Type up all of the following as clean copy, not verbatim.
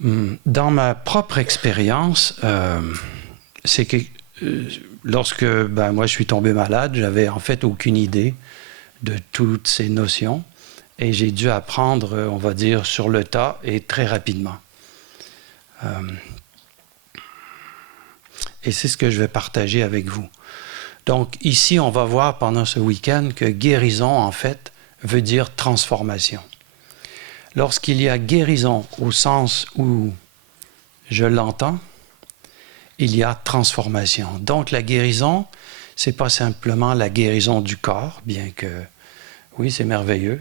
Dans ma propre expérience, c'est que lorsque moi je suis tombé malade, j'avais en fait aucune idée de toutes ces notions et j'ai dû apprendre, on va dire, sur le tas et très rapidement. Et c'est ce que je vais partager avec vous. Donc ici, on va voir pendant ce week-end que guérison, en fait, veut dire transformation. Lorsqu'il y a guérison au sens où je l'entends, il y a transformation. Donc la guérison, ce n'est pas simplement la guérison du corps, bien que, oui, c'est merveilleux,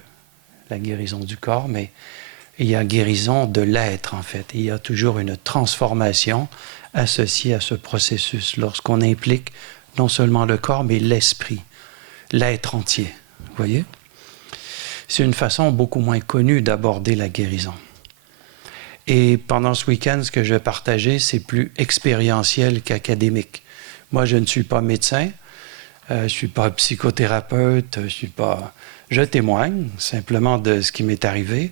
la guérison du corps, mais il y a guérison de l'être, en fait. Il y a toujours une transformation associée à ce processus lorsqu'on implique non seulement le corps, mais l'esprit, l'être entier. Vous voyez? C'est une façon beaucoup moins connue d'aborder la guérison. Et pendant ce week-end, ce que je vais partager, c'est plus expérientiel qu'académique. Moi, je ne suis pas médecin, je ne suis pas psychothérapeute, je témoigne simplement de ce qui m'est arrivé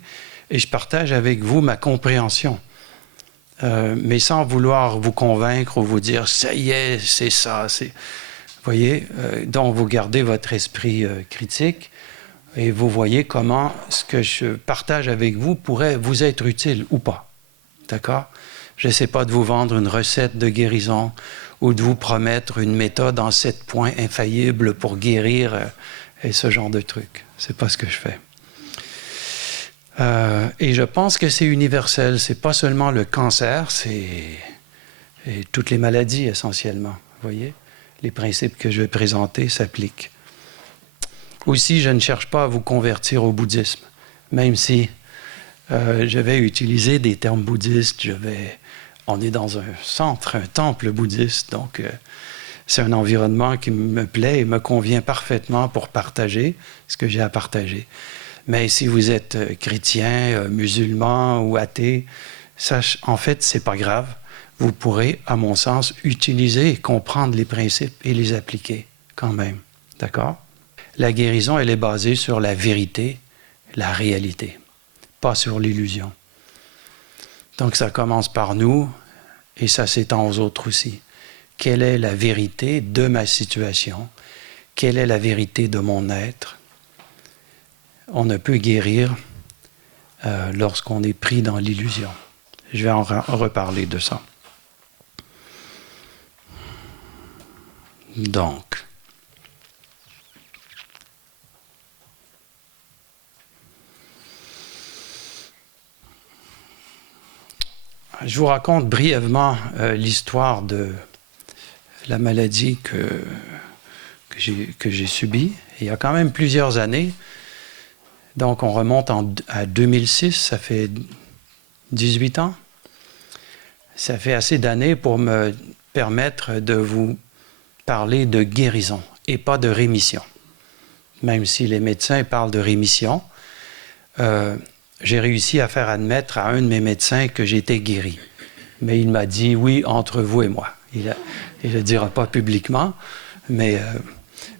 et je partage avec vous ma compréhension. Mais sans vouloir vous convaincre ou vous dire « ça y est, c'est ça ». Vous voyez, donc vous gardez votre esprit critique et vous voyez comment ce que je partage avec vous pourrait vous être utile ou pas. D'accord? Je n'essaie pas de vous vendre une recette de guérison ou de vous promettre une méthode en 7 points infaillible pour guérir et ce genre de trucs. C'est pas ce que je fais. Et je pense que c'est universel. C'est pas seulement le cancer, c'est toutes les maladies essentiellement. Vous voyez? Les principes que je vais présenter s'appliquent. Aussi, je ne cherche pas à vous convertir au bouddhisme, même si je vais utiliser des termes bouddhistes. On est dans un centre, un temple bouddhiste, donc c'est un environnement qui me plaît et me convient parfaitement pour partager ce que j'ai à partager. Mais si vous êtes chrétien, musulman ou athée, ça, en fait, c'est pas grave. Vous pourrez, à mon sens, utiliser et comprendre les principes et les appliquer quand même. D'accord? La guérison, elle est basée sur la vérité, la réalité, pas sur l'illusion. Donc ça commence par nous et ça s'étend aux autres aussi. Quelle est la vérité de ma situation? Quelle est la vérité de mon être? On ne peut guérir lorsqu'on est pris dans l'illusion. Je vais en reparler de ça. Donc, je vous raconte brièvement l'histoire de la maladie que j'ai subie. Il y a quand même plusieurs années. Donc, on remonte à 2006, ça fait 18 ans. Ça fait assez d'années pour me permettre de vous parler de guérison et pas de rémission. Même si les médecins parlent de rémission, j'ai réussi à faire admettre à un de mes médecins que j'étais guéri. Mais il m'a dit oui entre vous et moi. Il ne le dira pas publiquement, mais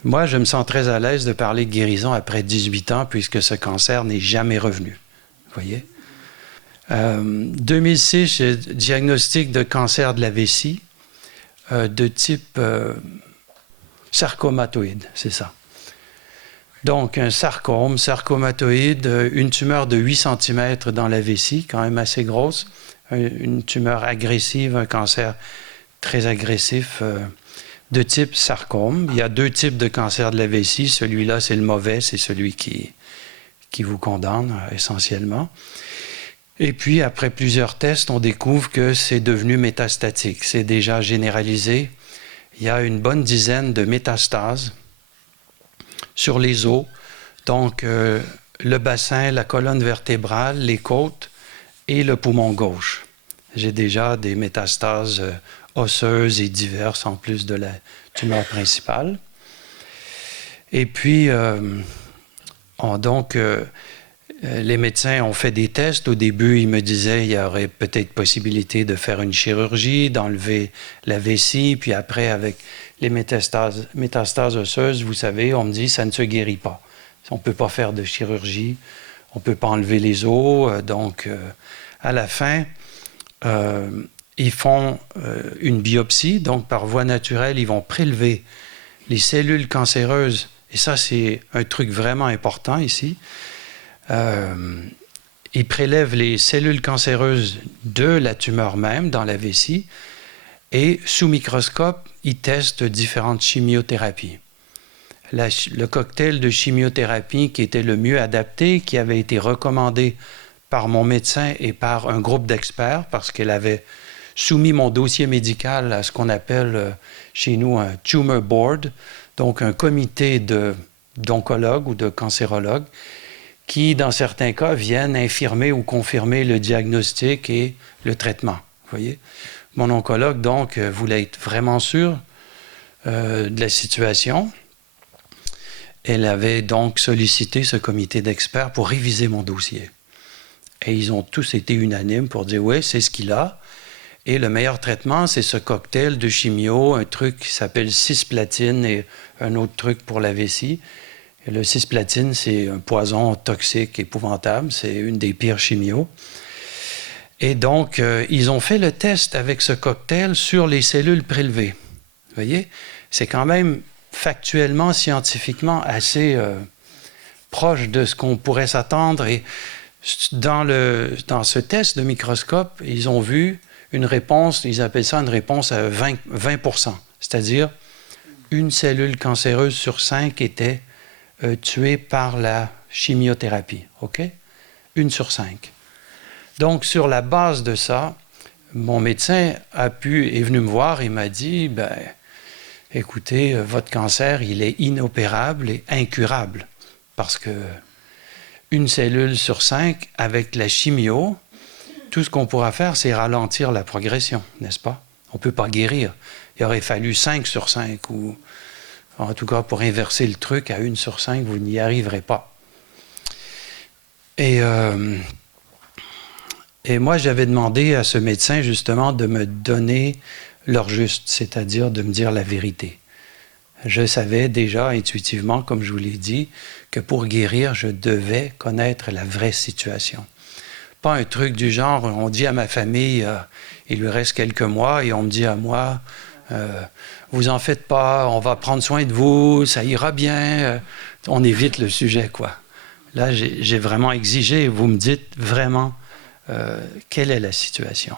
moi, je me sens très à l'aise de parler de guérison après 18 ans puisque ce cancer n'est jamais revenu. Vous voyez? 2006, j'ai diagnostic de cancer de la vessie de type sarcomatoïde, c'est ça. Donc, un sarcomatoïde, une tumeur de 8 cm dans la vessie, quand même assez grosse, une tumeur agressive, un cancer très agressif de type sarcome. Il y a 2 types de cancer de la vessie. Celui-là, c'est le mauvais, c'est celui qui vous condamne essentiellement. Et puis, après plusieurs tests, on découvre que c'est devenu métastatique. C'est déjà généralisé. Il y a une bonne dizaine de métastases sur les os, donc le bassin, la colonne vertébrale, les côtes et le poumon gauche. J'ai déjà des métastases osseuses et diverses en plus de la tumeur principale. Et puis, les médecins ont fait des tests. Au début, ils me disaient qu'il y aurait peut-être possibilité de faire une chirurgie, d'enlever la vessie, puis après, avec les métastases osseuses, vous savez, on me dit ça ne se guérit pas. On ne peut pas faire de chirurgie, on ne peut pas enlever les os. Donc, à la fin, ils font une biopsie, donc par voie naturelle, ils vont prélever les cellules cancéreuses, et ça c'est un truc vraiment important ici. Ils prélèvent les cellules cancéreuses de la tumeur même dans la vessie, et sous microscope, ils testent différentes chimiothérapies. Le cocktail de chimiothérapie qui était le mieux adapté, qui avait été recommandé par mon médecin et par un groupe d'experts, parce qu'elle avait soumis mon dossier médical à ce qu'on appelle chez nous un tumor board, donc un comité d'oncologues ou de cancérologues qui, dans certains cas, viennent infirmer ou confirmer le diagnostic et le traitement. Vous voyez? Mon oncologue, donc, voulait être vraiment sûr de la situation. Elle avait donc sollicité ce comité d'experts pour réviser mon dossier. Et ils ont tous été unanimes pour dire « oui, c'est ce qu'il a ». Et le meilleur traitement, c'est ce cocktail de chimio, un truc qui s'appelle cisplatine et un autre truc pour la vessie. Et le cisplatine, c'est un poison toxique épouvantable. C'est une des pires chimios. Et donc, ils ont fait le test avec ce cocktail sur les cellules prélevées. Vous voyez? C'est quand même factuellement, scientifiquement, assez proche de ce qu'on pourrait s'attendre. Et dans ce test de microscope, ils ont vu une réponse, ils appellent ça une réponse à 20%. C'est-à-dire, une cellule cancéreuse sur 5 était tuée par la chimiothérapie. OK? 1 sur 5. Donc, sur la base de ça, mon médecin est venu me voir et m'a dit, ben, écoutez, votre cancer, il est inopérable et incurable. Parce que une cellule sur 5, avec la chimio, tout ce qu'on pourra faire, c'est ralentir la progression, n'est-ce pas? On ne peut pas guérir. Il aurait fallu 5 sur 5, ou en tout cas, pour inverser le truc à 1 sur 5, vous n'y arriverez pas. Et moi, j'avais demandé à ce médecin, justement, de me donner l'heure juste, c'est-à-dire de me dire la vérité. Je savais déjà intuitivement, comme je vous l'ai dit, que pour guérir, je devais connaître la vraie situation. Pas un truc du genre, on dit à ma famille, il lui reste quelques mois, et on me dit à moi, vous en faites pas, on va prendre soin de vous, ça ira bien. On évite le sujet, quoi. Là, j'ai vraiment exigé, vous me dites vraiment quelle est la situation.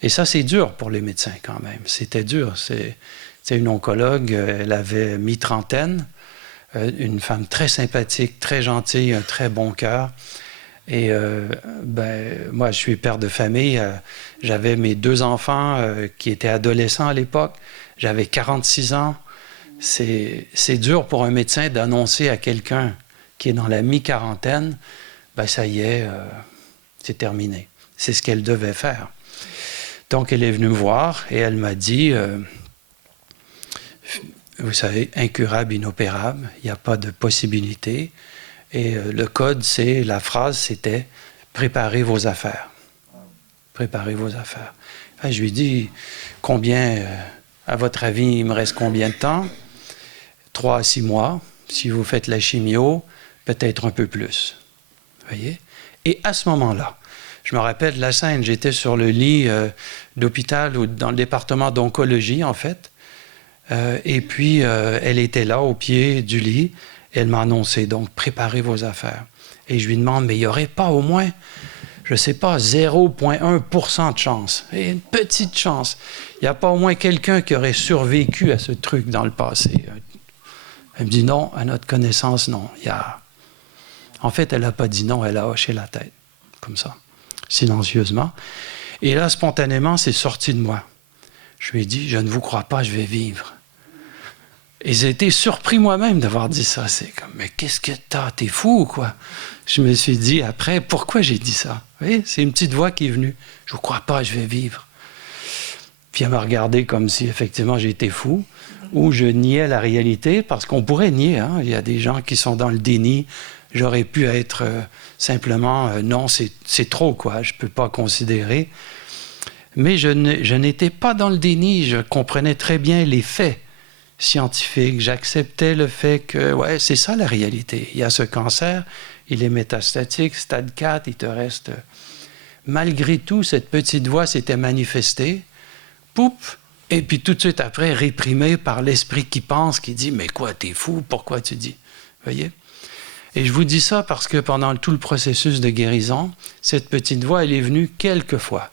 Et ça, c'est dur pour les médecins quand même. C'était dur. C'est une oncologue, elle avait mi-trentaine, une femme très sympathique, très gentille, un très bon cœur. Et moi, je suis père de famille. J'avais mes 2 enfants qui étaient adolescents à l'époque. J'avais 46 ans. C'est dur pour un médecin d'annoncer à quelqu'un qui est dans la mi-quarantaine, ben ça y est, c'est terminé. C'est ce qu'elle devait faire. Donc, elle est venue me voir et elle m'a dit, vous savez, incurable, inopérable, il n'y a pas de possibilité. Et le code, la phrase, c'était « Préparez vos affaires ». Préparez vos affaires. Enfin, je lui ai dit « Combien, à votre avis, il me reste combien de temps? 3 à 6 mois. Si vous faites la chimio, peut-être un peu plus. » Vous voyez? Et à ce moment-là, je me rappelle de la scène, j'étais sur le lit d'hôpital ou dans le département d'oncologie, en fait. Et puis, elle était là, au pied du lit. Elle m'a annoncé, donc, préparez vos affaires. Et je lui demande, mais il n'y aurait pas au moins, je ne sais pas, 0,1% de chance. Et une petite chance. Il n'y a pas au moins quelqu'un qui aurait survécu à ce truc dans le passé. Elle me dit, non, à notre connaissance, non. En fait, elle n'a pas dit non, elle a hoché la tête, comme ça, silencieusement. Et là, spontanément, c'est sorti de moi. Je lui ai dit, je ne vous crois pas, je vais vivre. Et j'ai été surpris moi-même d'avoir dit ça. C'est comme, mais qu'est-ce que t'as? T'es fou ou quoi? Je me suis dit après, pourquoi j'ai dit ça? Vous voyez, c'est une petite voix qui est venue. Je vous crois pas, je vais vivre. Puis elle m'a regardé comme si effectivement j'étais fou, ou je niais la réalité, parce qu'on pourrait nier. Hein? Il y a des gens qui sont dans le déni. J'aurais pu être simplement, non, c'est trop, quoi. Je peux pas considérer. Mais je n'étais pas dans le déni. Je comprenais très bien les faits scientifique, j'acceptais le fait que, ouais, c'est ça la réalité. Il y a ce cancer, il est métastatique, stade 4, il te reste... Malgré tout, cette petite voix s'était manifestée. Poup! Et puis tout de suite après, réprimée par l'esprit qui pense, qui dit « Mais quoi, t'es fou? Pourquoi tu dis? » Voyez? Et je vous dis ça parce que pendant tout le processus de guérison, cette petite voix, elle est venue quelques fois,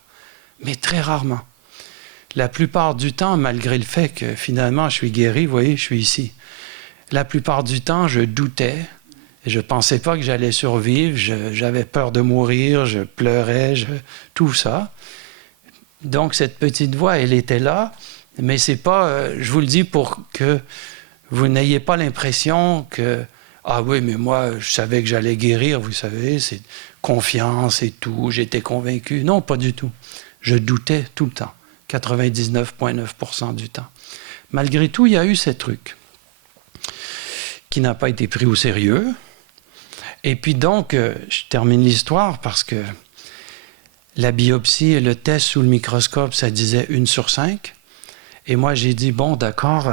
mais très rarement. La plupart du temps, malgré le fait que finalement je suis guéri, vous voyez, je suis ici. La plupart du temps, je doutais, et je ne pensais pas que j'allais survivre, j'avais peur de mourir, je pleurais, tout ça. Donc cette petite voix, elle était là, mais c'est pas, je vous le dis pour que vous n'ayez pas l'impression que ah oui, mais moi, je savais que j'allais guérir, vous savez, c'est confiance et tout, j'étais convaincu. Non, pas du tout. Je doutais tout le temps, 99,9% du temps. Malgré tout, il y a eu ce truc qui n'a pas été pris au sérieux. Et puis donc, je termine l'histoire parce que la biopsie et le test sous le microscope, ça disait 1 sur 5. Et moi, j'ai dit, bon, d'accord,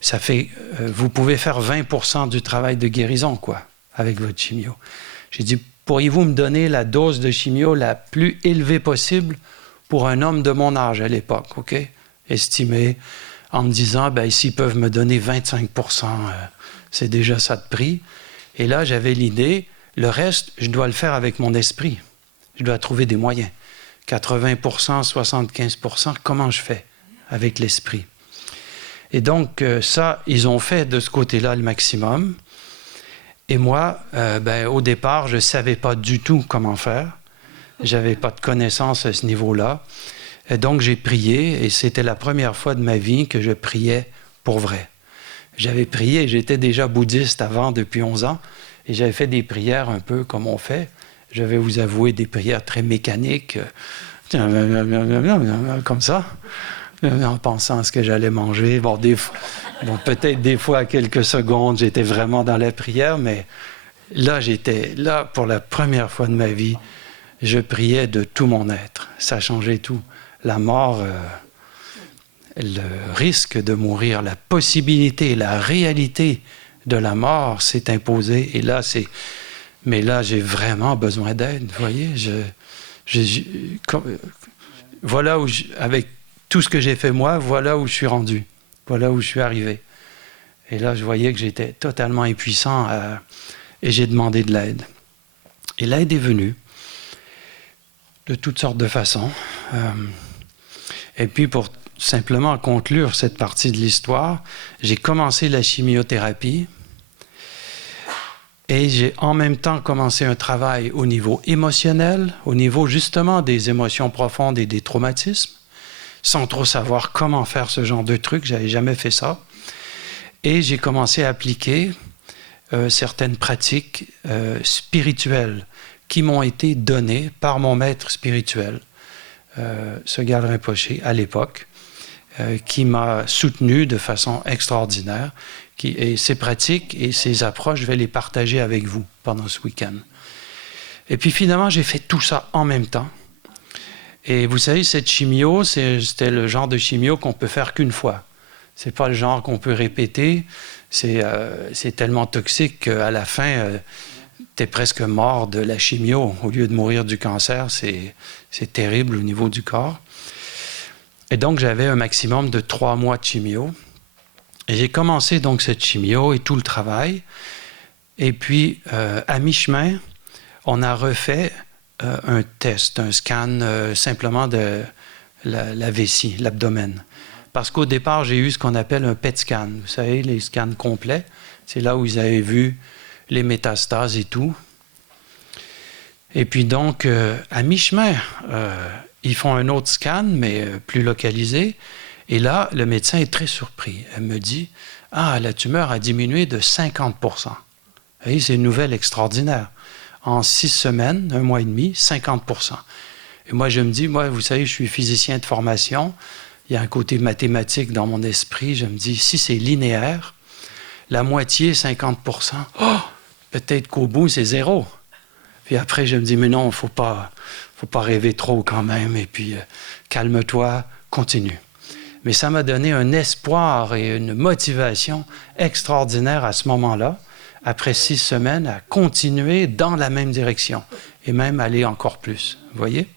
ça fait, vous pouvez faire 20% du travail de guérison, quoi, avec votre chimio. J'ai dit, pourriez-vous me donner la dose de chimio la plus élevée possible pour un homme de mon âge à l'époque, OK? Estimé en me disant, ben, s'ils peuvent me donner 25%, c'est déjà ça de prix. Et là, j'avais l'idée, le reste, je dois le faire avec mon esprit. Je dois trouver des moyens. 80%, 75%, comment je fais avec l'esprit? Et donc, ça, ils ont fait de ce côté-là le maximum. Et moi, au départ, je ne savais pas du tout comment faire. Je n'avais pas de connaissances à ce niveau-là. Et donc, j'ai prié, et c'était la première fois de ma vie que je priais pour vrai. J'avais prié, j'étais déjà bouddhiste avant, depuis 11 ans, et j'avais fait des prières un peu comme on fait. Je vais vous avouer des prières très mécaniques, comme ça, en pensant à ce que j'allais manger. Bon, peut-être des fois, à quelques secondes, j'étais vraiment dans la prière, mais là, j'étais là pour la première fois de ma vie. Je priais de tout mon être. Ça changeait tout. La mort, le risque de mourir, la possibilité, la réalité de la mort s'est imposée. Et là, mais là, j'ai vraiment besoin d'aide. Vous voyez, voilà où, avec tout ce que j'ai fait moi, voilà où je suis rendu. Voilà où je suis arrivé. Et là, je voyais que j'étais totalement impuissant et j'ai demandé de l'aide. Et l'aide est venue de toutes sortes de façons. Et puis, pour simplement conclure cette partie de l'histoire, j'ai commencé la chimiothérapie et j'ai en même temps commencé un travail au niveau émotionnel, au niveau justement des émotions profondes et des traumatismes, sans trop savoir comment faire ce genre de truc, j'avais jamais fait ça. Et j'ai commencé à appliquer certaines pratiques spirituelles qui m'ont été données par mon maître spirituel, Sogyal Rinpoché, à l'époque, qui m'a soutenu de façon extraordinaire. Et ces pratiques et ces approches, je vais les partager avec vous pendant ce week-end. Et puis finalement, j'ai fait tout ça en même temps. Et vous savez, cette chimio, c'était le genre de chimio qu'on peut faire qu'une fois. C'est pas le genre qu'on peut répéter. C'est tellement toxique qu'à la fin, tu es presque mort de la chimio au lieu de mourir du cancer. C'est terrible au niveau du corps. Et donc, j'avais un maximum de 3 mois de chimio. Et j'ai commencé donc cette chimio et tout le travail. Et puis, à mi-chemin, on a refait un test, un scan simplement de la vessie, l'abdomen. Parce qu'au départ, j'ai eu ce qu'on appelle un PET scan. Vous savez, les scans complets. C'est là où ils avaient vu les métastases et tout. Et puis donc, à mi-chemin, ils font un autre scan, mais plus localisé. Et là, le médecin est très surpris. Elle me dit, « Ah, la tumeur a diminué de 50%. » Vous voyez, c'est une nouvelle extraordinaire. En 6 semaines, 1 mois et demi, 50%. Et moi, je me dis, moi, vous savez, je suis physicien de formation. Il y a un côté mathématique dans mon esprit. Je me dis, si c'est linéaire, la moitié, 50%, oh, peut-être qu'au bout, c'est 0. Puis après, je me dis, mais non, il ne faut pas rêver trop quand même. Et puis, calme-toi, continue. Mais ça m'a donné un espoir et une motivation extraordinaire à ce moment-là, après 6 semaines, à continuer dans la même direction. et même aller encore plus. Vous voyez?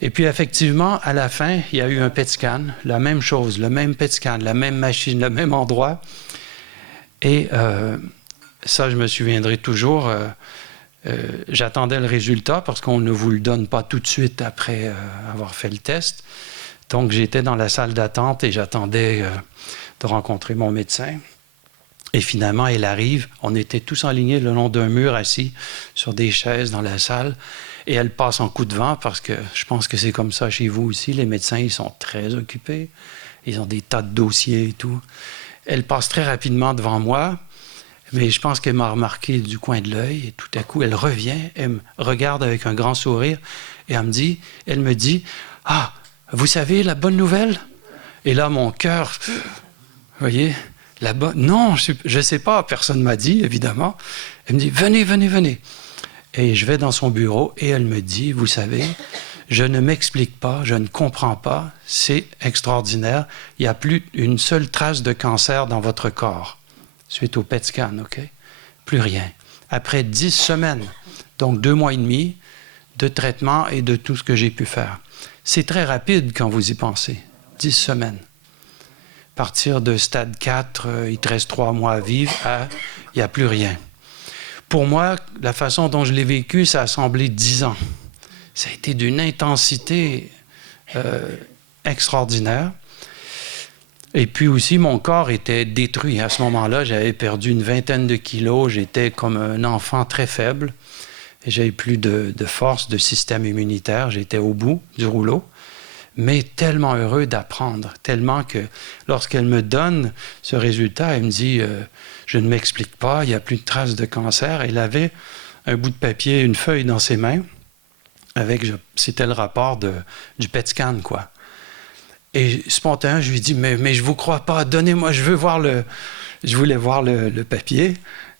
Et puis, effectivement, à la fin, il y a eu un PET scan, la même chose, le même PET scan, la même machine, le même endroit. Et ça, je me souviendrai toujours. J'attendais le résultat parce qu'on ne vous le donne pas tout de suite après avoir fait le test. Donc, j'étais dans la salle d'attente et j'attendais de rencontrer mon médecin. Et finalement, elle arrive. On était tous alignés le long d'un mur, assis sur des chaises dans la salle. Et elle passe en coup de vent parce que je pense que c'est comme ça chez vous aussi. Les médecins, ils sont très occupés. Ils ont des tas de dossiers et tout. Elle passe très rapidement devant moi. Mais je pense qu'elle m'a remarqué du coin de l'œil. Et tout à coup, elle revient. Elle me regarde avec un grand sourire. Et elle me dit, « Ah, vous savez la bonne nouvelle? » Et là, mon cœur, vous voyez, non, je ne sais pas, personne ne m'a dit, évidemment. Elle me dit, venez, venez, venez. Et je vais dans son bureau et elle me dit, vous savez, je ne m'explique pas, je ne comprends pas, c'est extraordinaire. Il n'y a plus une seule trace de cancer dans votre corps, suite au PET scan, OK? Plus rien. Après 10 semaines, donc 2 mois et demi de traitement et de tout ce que j'ai pu faire. C'est très rapide quand vous y pensez, 10 semaines. Partir de stade 4, il te reste 3 mois à vivre, il n'y a plus rien. Pour moi, la façon dont je l'ai vécu, ça a semblé 10 ans. Ça a été d'une intensité extraordinaire. Et puis aussi, mon corps était détruit. À ce moment-là, j'avais perdu une vingtaine de kilos. J'étais comme un enfant très faible. Et j'avais plus de force, de système immunitaire. J'étais au bout du rouleau. Mais tellement heureux d'apprendre, tellement que lorsqu'elle me donne ce résultat, elle me dit je ne m'explique pas, il n'y a plus de traces de cancer. Elle avait un bout de papier, une feuille dans ses mains, c'était le rapport du PET scan, quoi. Et spontanément, je lui dis mais je ne vous crois pas, donnez-moi, je voulais voir le papier.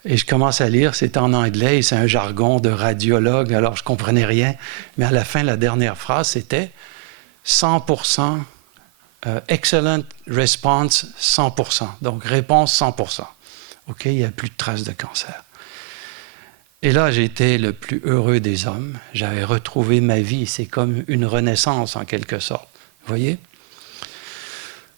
Et je commence à lire, c'est en anglais, c'est un jargon de radiologue, alors je ne comprenais rien. Mais à la fin, la dernière phrase, c'était 100%, excellent response, 100%. Donc, réponse 100%. OK, il n'y a plus de traces de cancer. Et là, j'étais le plus heureux des hommes. J'avais retrouvé ma vie. C'est comme une renaissance, en quelque sorte. Vous voyez?